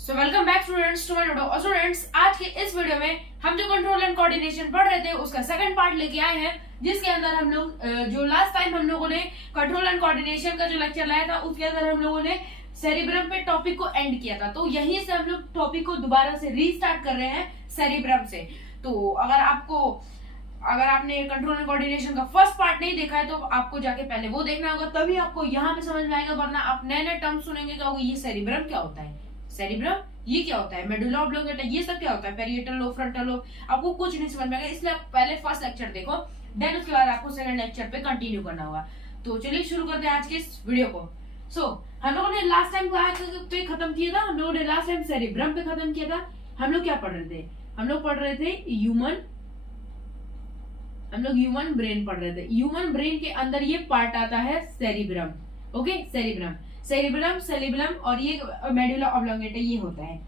So welcome back students to my video. और students, आज के इस वीडियो में हम जो कंट्रोल एंड कोऑर्डिनेशन पढ़ रहे थे उसका सेकंड पार्ट लेके आए हैं, जिसके अंदर हम लोग जो लास्ट टाइम हम लोगों ने कंट्रोल एंड कोऑर्डिनेशन का जो लेक्चर लाया था उसके अंदर हम लोगों ने सेरिब्रम पे टॉपिक को एंड किया था। तो यहीं से हम लोग टॉपिक को दोबारा से रीस्टार्ट कर रहे हैं सेरिब्रम से। तो अगर आपने कंट्रोल एंड कोऑर्डिनेशन का फर्स्ट पार्ट नहीं देखा है तो आपको जाके पहले वो देखना होगा, तभी आपको यहाँ पे समझ में आएगा। वरना आप नए नए टर्म सुनेंगे तो ये सेरिब्रम क्या होता है, सेरिब्रम ये क्या होता है, मेडुला ऑब्लोंगेटा ये सब क्या होता है, पेरिएटल लोब, फ्रंटल लोब, आपको कुछ नहीं समझ में आएगा। इसलिए आप पहले फर्स्ट लेक्चर देखो, देन उसके बाद आपको सेकंड लेक्चर पे कंटिन्यू करना होगा। तो चलिए शुरू करते हैं आज के इस वीडियो को। हम लोगों ने लास्ट टाइम पे खत्म किया था, हम लोगों ने लास्ट टाइम सेरिब्रम पे खत्म किया था। हम लोग क्या पढ़ रहे थे, हम लोग पढ़ रहे थे ह्यूमन ब्रेन पढ़ रहे थे। ह्यूमन ब्रेन के अंदर ये पार्ट आता है सेरिब्रम। ओके, सेरिब्रम और ये मेडुला ऑब्लोंगेटा ये होता है।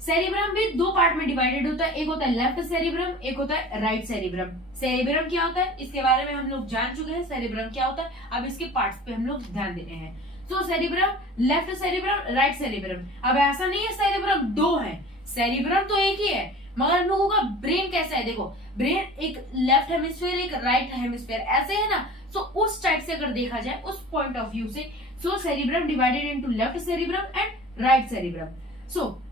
सेरिब्रम भी दो पार्ट में डिवाइडेड होता है, एक होता है लेफ्ट सेरिब्रम, एक होता है राइट सेरिब्रम। सेरिब्रम क्या होता है इसके बारे में हम लोग जान चुके हैं, सेरिब्रम क्या होता है, अब इसके पार्ट्स पे हम लोग ध्यान दे रहे हैं। Cerebrum, left cerebrum, right cerebrum. अब ऐसा नहीं है सेरिब्रम दो है, सेरिब्रम तो एक ही है, मगर हम लोगों का ब्रेन कैसा है देखो, ब्रेन एक लेफ्ट हेमिस्फीयर एक राइट हेमिस्फीयर ऐसे है ना। उस टाइप से अगर देखा जाए उस पॉइंट ऑफ व्यू से, cerebrum divided into left cerebrum and right cerebrum.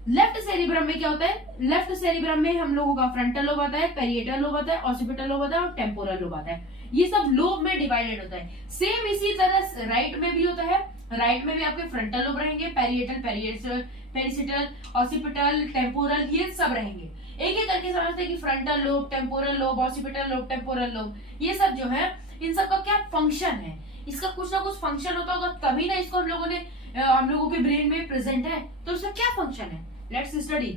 Left cerebrum में क्या होता है, लेफ्ट सेरिब्रम में हम लोगों का फ्रंटल लोब आता है, पेरिएटल लोब आता है, ऑसिपिटल लोब आता है और टेम्पोरल लोब आता है। ये सब लोब में डिवाइडेड होता है। सेम इसी तरह राइट में भी होता है, राइट में भी आपके फ्रंटल लोब रहेंगे, पेरिएटल, पेरिसिटल, ऑसिपिटल, टेम्पोरल ये सब रहेंगे। एक एक करके समझते हैं कि frontal lobe, temporal lobe, occipital lobe, temporal lobe, ये सब जो है इन सब का क्या फंक्शन है, इसका कुछ ना कुछ फंक्शन होता होगा, तभी ना इसको हम लोगों के ब्रेन में प्रेजेंट है। तो इसका क्या फंक्शन है, लेट्स स्टडी।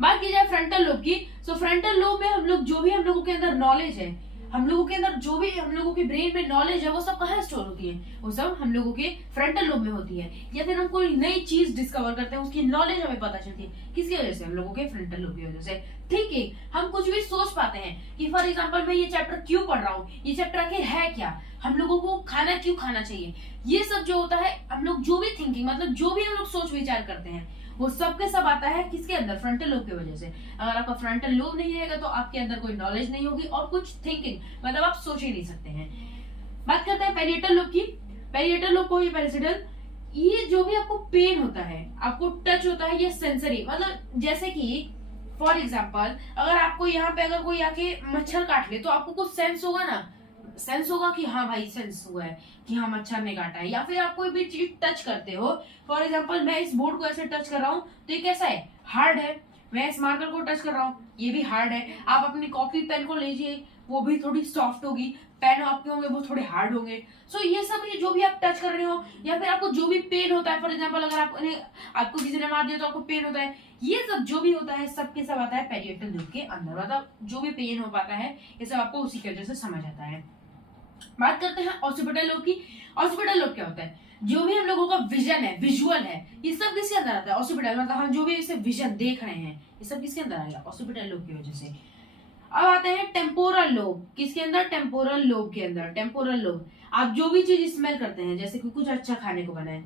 बात की जाए फ्रंटल लोब की, फ्रंटल लोब में हम लोगों के अंदर नॉलेज है, हम लोगों के अंदर जो भी हम लोगों के ब्रेन में नॉलेज है वो सब कहाँ स्टोर होती है, वो सब हम लोगों के फ्रंटल लोब में होती है। या फिर हम कोई नई चीज डिस्कवर करते हैं उसकी नॉलेज हमें पता चलती है, किसकी वजह से, हम लोगों के फ्रंटल लोब की वजह से। ठीक है, हम कुछ भी सोच पाते हैं कि फॉर एग्जांपल मैं ये चैप्टर क्यों पढ़ रहा हूँ, ये चैप्टर आखिर है क्या, हम लोगों को खाना क्यों खाना चाहिए, ये सब जो होता है हम लोग जो भी थिंकिंग मतलब जो भी हम लोग सोच विचार करते हैं वो सब के सब आता है किसके अंदर, फ्रंटल लोब की वजह से। अगर आपका फ्रंटल लोब नहीं रहेगा तो आपके अंदर कोई नॉलेज नहीं होगी और कुछ थिंकिंग मतलब आप सोच ही नहीं सकते हैं। बात करते हैं पेरिएटल लोब की। पेरिएटल लोब को ये पेरिसिटल, ये जो भी आपको पेन होता है, आपको टच होता है, ये सेंसरी मतलब जैसे कि फॉर एग्जाम्पल अगर आपको यहाँ पे अगर कोई आके मच्छर काट ले तो आपको कुछ सेंस होगा ना, सेंस होगा कि हाँ भाई सेंस हुआ है कि हाँ मच्छर ने काटा है। या फिर आप कोई भी चीज टच करते हो, फॉर एग्जांपल मैं इस बोर्ड को ऐसे टच कर रहा हूँ तो ये कैसा है, हार्ड है। मैं इस मार्कर को टच कर रहा हूँ ये भी हार्ड है। आप अपनी कॉपी पेन को लीजिए वो भी थोड़ी सॉफ्ट होगी, पेन आपके होंगे वो थोड़े हार्ड होंगे। ये सब जो भी आप टच कर रहे हो या फिर आपको जो भी पेन होता है, फॉर एग्जाम्पल अगर आपको किसी ने मार दिया तो आपको पेन होता है, ये सब जो भी होता है सब के सब आता है पेरिएटल लोब के अंदर। मतलब जो भी पेन हो पाता है ये सब आपको उसी की वजह से समझ आता है। बात करते हैं ऑसिपिटल लोब की। ऑसिपिटल लोब क्या होता है, जो भी हम लोगों का विजन है, विजुअल है, ये सब किसके अंदर आता है, ऑसिपिटल मतलब हम जो भी इसे विजन देख रहे हैं ये सब किसके अंदर आएगा, ऑसिपिटल लोब की वजह से। अब आते हैं टेम्पोरल लोब, किसके अंदर, टेम्पोरल लोब के अंदर। टेम्पोरल लोब आप जो भी चीज स्मेल करते हैं, जैसे कि कुछ अच्छा खाने को बनाए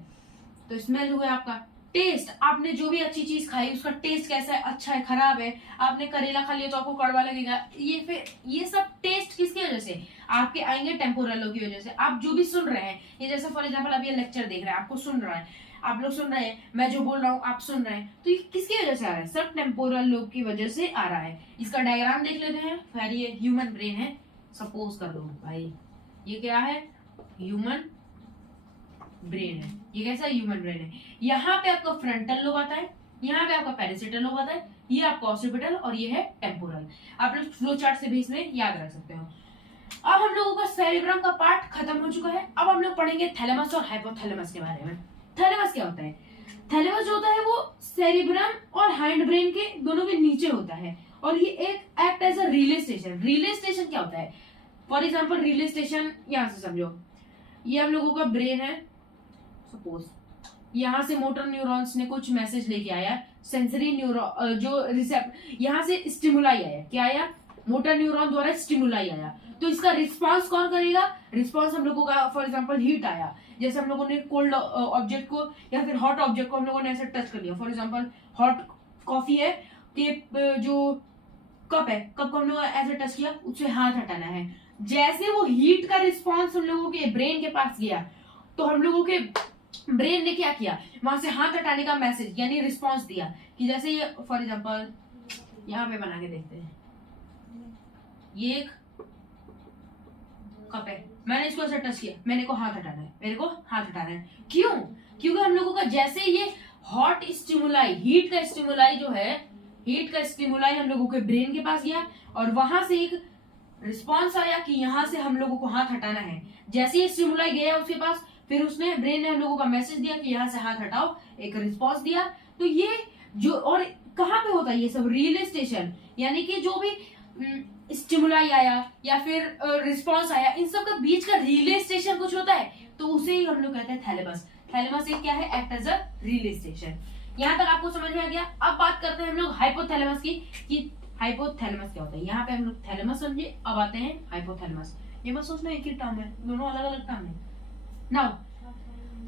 तो स्मेल हुआ आपका। टेस्ट, आपने जो भी अच्छी चीज खाई उसका टेस्ट कैसा है, अच्छा है, खराब है। आपने करेला खा लिया तो आपको कड़वा लगेगा, ये सब टेस्ट किसकी वजह से आपके आएंगे, टेम्पोरल लोब की वजह से। आप जो भी सुन रहे हैं, ये जैसे फॉर एग्जांपल आप ये लेक्चर देख रहे हैं, आपको सुन रहा है, आप लोग सुन रहे हैं, मैं जो बोल रहा हूँ आप सुन रहे हैं, तो ये किसकी वजह से आ रहा है, सब टेम्पोरल लोब की वजह से आ रहा है। इसका डायग्राम देख लेते हैं। फिर ये ह्यूमन ब्रेन है, सपोज कर लो भाई ये क्या है, ह्यूमन ब्रेन है। ये कैसा ह्यूमन ब्रेन है, यहाँ पे आपका फ्रंटल लोब आता है, यहाँ पे आपका पेरिसिटल लोब आता है, ये आपका ऑसिपिटल और ये है टेम्पोरल। आप लोग फ्लो चार्ट से भी इसमें याद रख सकते हो। अब हम लोगों का सेरिब्रम का पार्ट खत्म हो चुका है। अब हम लोग पढ़ेंगे थैलेमस और हाइपोथैलेमस के बारे में। थैलेमस क्या होता है, थैलेमस जो होता है वो सेरिब्रम और हाइंड ब्रेन के दोनों के नीचे होता है और ये एक act as a relay station. Relay station क्या होता है, फॉर एग्जाम्पल रिले स्टेशन यहाँ से समझो, ये हम लोगों का ब्रेन है, सपोज यहाँ से मोटर न्यूरॉन्स ने कुछ मैसेज लेके आया, सेंसरी न्यूरॉन जो रिसेप्ट यहाँ से स्टिमुलाई आया, क्या आया, मोटर न्यूरॉन द्वारा स्टिमुलाई आया, तो इसका रिस्पांस कौन करेगा? रिस्पांस हम लोगों का फॉर एग्जांपल हीट आया, जैसे हम लोगों ने कोल्ड ऑब्जेक्ट को या फिर हॉट ऑब्जेक्ट को हम लोगों ने ऐसे टच कर लिया, फॉर एग्जांपल हॉट कॉफी है, जो कप है, कप को हम लोग ऐसे टच किया, उससे हाथ हटाना है। जैसे वो हीट का रिस्पांस हम लोगों के ब्रेन के पास गया, तो हम लोगों के ब्रेन ने क्या किया, वहां से हाथ हटाने का मैसेज यानी रिस्पांस दिया कि जैसे ये फॉर एग्जांपल यहाँ पे बना के देखते हैं, ये एक कप है, मैंने इसको ऐसे टच किया, मेरे को हाथ हटाना है, मेरे को हाथ हटाना है। क्यों? क्योंकि हम लोगों का जैसे ये हॉट स्टिमुलाई, हीट का स्टिमुलाई जो है, हीट का स्टिमुलाई हम लोगों के ब्रेन के पास गया और वहां से एक रिस्पांस आया कि यहाँ से हम लोगों को हाथ हटाना है। जैसे ये स्टिमुलाई गया उसके पास, फिर उसने ब्रेन ने हम लोगों का मैसेज दिया कि यहाँ से हाथ हटाओ, एक रिस्पांस दिया। तो ये जो, और कहाँ पे होता है ये सब? रिले स्टेशन, यानी कि जो भी स्टिमुलाई आया या फिर रिस्पांस आया, इन सब का बीच का रिले स्टेशन कुछ होता है, तो उसे ही हम लोग कहते हैं थैलेमस। थैलेमस एक क्या है? Act as a relay station. यहाँ तक आपको समझ में आ गया। अब बात करते हैं हम लोग हाइपोथैलेमस की, कि हाइपोथैलेमस क्या होता है। यहाँ पे हम लोग थैलेमस समझे, अब आते हैं हाइपोथैलेमस। ये मत सोचना एक ही टर्म है, दोनों अलग अलग टर्म है। नाउ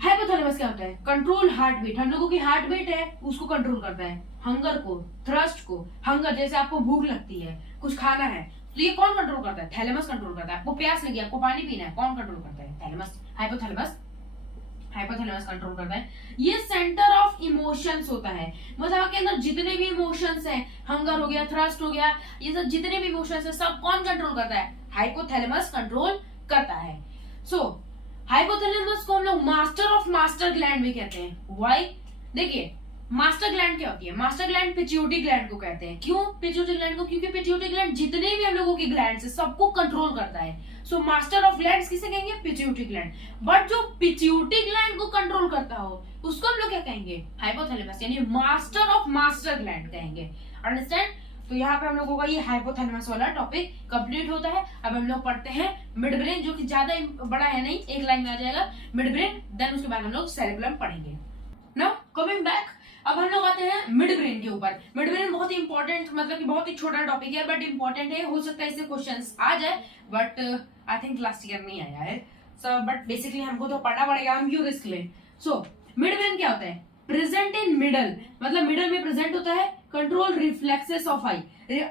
हाइपोथैलेमस क्या होता है? कंट्रोल हार्ट बीट, हम लोगों की हार्ट बीट है उसको कंट्रोल करता है। हंगर को, थ्रस्ट को, हंगर जैसे आपको भूख लगती है, कुछ खाना है, तो ये कौन कंट्रोल करता है? थैलेमस कंट्रोल करता है। आपको प्यास लगी, आपको पानी पीना है, कौन कंट्रोल करता है? थैलेमस। हाइपोथैलेमस कंट्रोल करता है। ये सेंटर ऑफ इमोशंस होता है, मतलब आपके अंदर जितने भी इमोशंस हैं, हंगर हो गया, थ्रस्ट हो गया, ये सब जितने भी इमोशंस हैं, सब कौन कंट्रोल करता है? हाइपोथैलेमस कंट्रोल करता है। सो हाइपोथैलेमस को हम लोग मास्टर ऑफ मास्टर ग्लैंड भी कहते हैं। व्हाई? देखिए मास्टर ग्लैंड क्या होती है? मास्टर ग्लैंड पिट्यूटरी ग्लैंड को कहते हैं। क्यों पिट्यूटरी ग्लैंड को? क्योंकि पिट्यूटरी ग्लैंड जितने भी हम लोगों की ग्लैंड्स है सबको कंट्रोल करता है। सो मास्टर ऑफ ग्लैंड्स किसे कहेंगे? Pituitary gland. बट जो पिट्यूटरी ग्लैंड को कंट्रोल करता हो उसको हम लोग क्या कहेंगे? हाइपोथैलेमस, यानी मास्टर ऑफ मास्टर ग्लैंड कहेंगे। अंडरस्टैंड? तो यहाँ पे हम लोगों का ये हाइपोथैलेमस वाला टॉपिक कंप्लीट होता है। अब हम लोग पढ़ते हैं मिड ब्रेन, जो कि ज्यादा बड़ा है नहीं, एक लाइन में आ जाएगा मिड ब्रेन, देन उसके बाद हम लोग सेरेब्रम पढ़ेंगे। नाउ कमिंग बैक, अब हम लोग आते हैं मिड ब्रेन के ऊपर। मिड ब्रेन बहुत ही इंपॉर्टेंट, मतलब कि बहुत ही छोटा टॉपिक है बट इंपॉर्टेंट है। हो सकता है इससे क्वेश्चंस आ जाए, but I think last year नहीं आया है। सो बट बेसिकली हमको तो पढ़ना पड़ेगा, हम क्यों रिस्क लें। सो मिड ब्रेन क्या होता है? प्रेजेंट इन मिडल, मतलब मिडल में प्रेजेंट होता है। कंट्रोल रिफ्लेक्सेस ऑफ आई,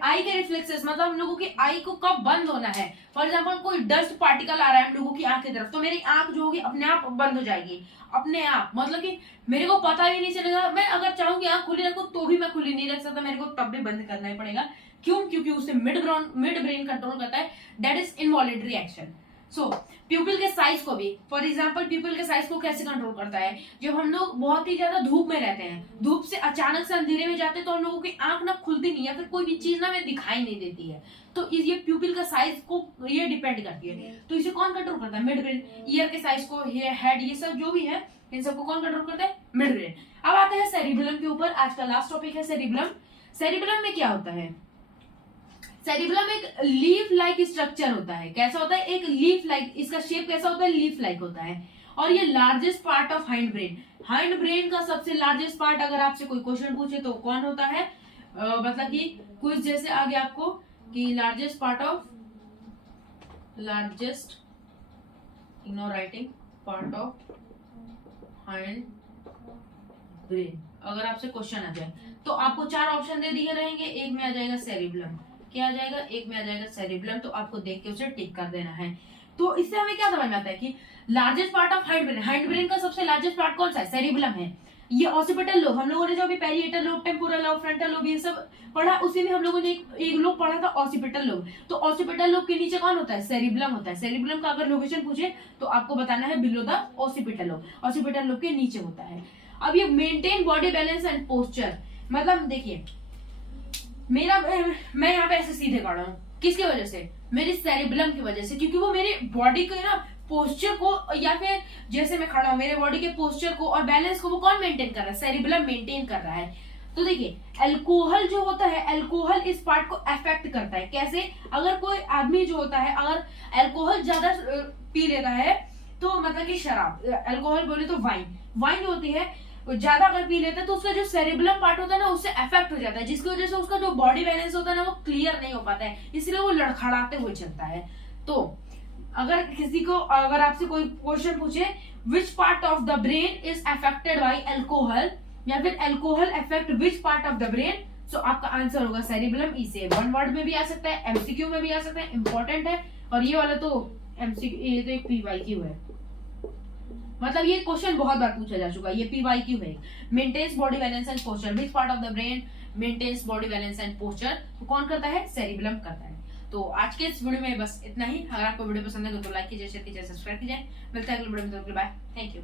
आई के रिफ्लेक्सेस, मतलब हम लोगों की आई को कब बंद होना है। फॉर एग्जांपल कोई डस्ट पार्टिकल आ रहा है हम लोगों की आंख की तरफ, तो मेरी आंख जो होगी अपने आप बंद हो जाएगी, अपने आप, मतलब कि मेरे को पता भी नहीं चलेगा। मैं अगर चाहूंगी आंख खुली रखूं तो भी मैं खुली नहीं रख सकता, मेरे को तब भी बंद करना ही पड़ेगा। क्यों? क्योंकि उससे मिड ब्रेन कंट्रोल करता है। That is involuntary action. सो प्यूपिल के साइज को भी, फॉर एग्जांपल प्यूपिल के साइज को कैसे कंट्रोल करता है? जब हम लोग बहुत ही ज्यादा धूप में रहते हैं, धूप से अचानक से अंधेरे में जाते हैं, तो हम लोगों की आंख ना खुलती नहीं है, फिर कोई भी चीज ना हमें दिखाई नहीं देती है। तो ये प्यूपिल का साइज को ये डिपेंड करती है। तो इसे कौन कंट्रोल करता है? Mid brain. ईयर के साइज को, हेड, ये सब जो भी है, इन सबको कौन कंट्रोल करता है? Mid brain. अब आते हैं सेरिबेलम के ऊपर। आज का लास्ट टॉपिक है सेरिबेलम। सेरिबेलम में क्या होता है? सेरिबेलम एक लीफ लाइक स्ट्रक्चर होता है। कैसा होता है? एक लीफ लाइक, इसका शेप कैसा होता है? लीफ लाइक होता है। और ये largest part of hind brain, hind brain का सबसे लार्जेस्ट पार्ट, अगर आपसे कोई क्वेश्चन पूछे तो कौन होता है? मतलब कि कुछ जैसे आ गया आपको कि largest part of, largest, ignore writing, part of hind brain, अगर आपसे क्वेश्चन आ जाए तो आपको चार ऑप्शन दे दिए रहेंगे। एक में आ जाएगा सेरिबेलम, क्या आ जाएगा? एक में आ जाएगा सेरिबेलम, तो आपको देख के उसे टिक कर देना है। तो इससे हमें क्या समझ में आता है कि largest part of hind brain का सबसे लार्जेस्ट पार्ट कौन सा है? सेरिबेलम है। ये ऑसिपिटल लोब, हम लोगों ने जो अभी parietal lobe, temporal lobe, frontal lobe, ये सब पढ़ा, उसी में हम लोगों ने एक लोब पढ़ा था ऑसिपिटल लोब। तो ऑसिपिटल लोब के नीचे कौन होता है? सेरिबेलम होता है। सेरिबेलम का अगर लोकेशन पूछे तो आपको बताना है below the occipital lobe, occipital lobe के नीचे होता है। अब ये maintain body balance and posture, मतलब देखिए मैं यहाँ पे ऐसे सीधे खड़ा हूँ, किसकी वजह से? मेरी सेरिबेलम की वजह से, क्योंकि वो मेरी बॉडी के ना पोस्चर को, या फिर जैसे मैं खड़ा हूँ मेरे बॉडी के पोस्चर को और बैलेंस को वो कौन मेंटेन कर रहा है? सेरिबेलम मेंटेन कर रहा है। तो देखिए अल्कोहल जो होता है, अल्कोहल इस पार्ट को अफेक्ट करता है। कैसे? अगर कोई आदमी जो होता है अगर अल्कोहल ज्यादा पी लेता है, तो मतलब कि शराब, अल्कोहल बोले तो वाइन जो होती है, कुछ ज्यादा अगर पी लेता है तो उसका जो सेरिबेलम पार्ट होता है ना उससे अफेक्ट हो जाता है, जिसकी वजह से उसका जो बॉडी बैलेंस होता है ना वो क्लियर नहीं हो पाता है, इसलिए वो लड़खड़ाते हुए चलता है। तो अगर आपसे कोई क्वेश्चन पूछे विच part of the brain is affected by alcohol, या फिर alcohol affect which part of the brain, तो आपका आंसर होगा सेरिबेलम। इसे वन वर्ड में भी आ सकता है, एमसीक्यू में भी आ सकता है, इंपॉर्टेंट है। और ये वाला तो एमसीक्यू, ये तो एक पीवाईक्यू है, मतलब ये क्वेश्चन बहुत बार पूछा जा चुका है, ये पीवाईक्यू है। Maintains body balance and posture, which part of the brain maintains body balance and posture, तो कौन करता है, सेरिबेलम करता है। तो आज के इस वीडियो में बस इतना ही। अगर आपको वीडियो पसंद है तो लाइक कीजिए, शेयर कीजिए, सब्सक्राइब कीजिए। मिलते हैं अगले वीडियो में, बाय, थैंक यू।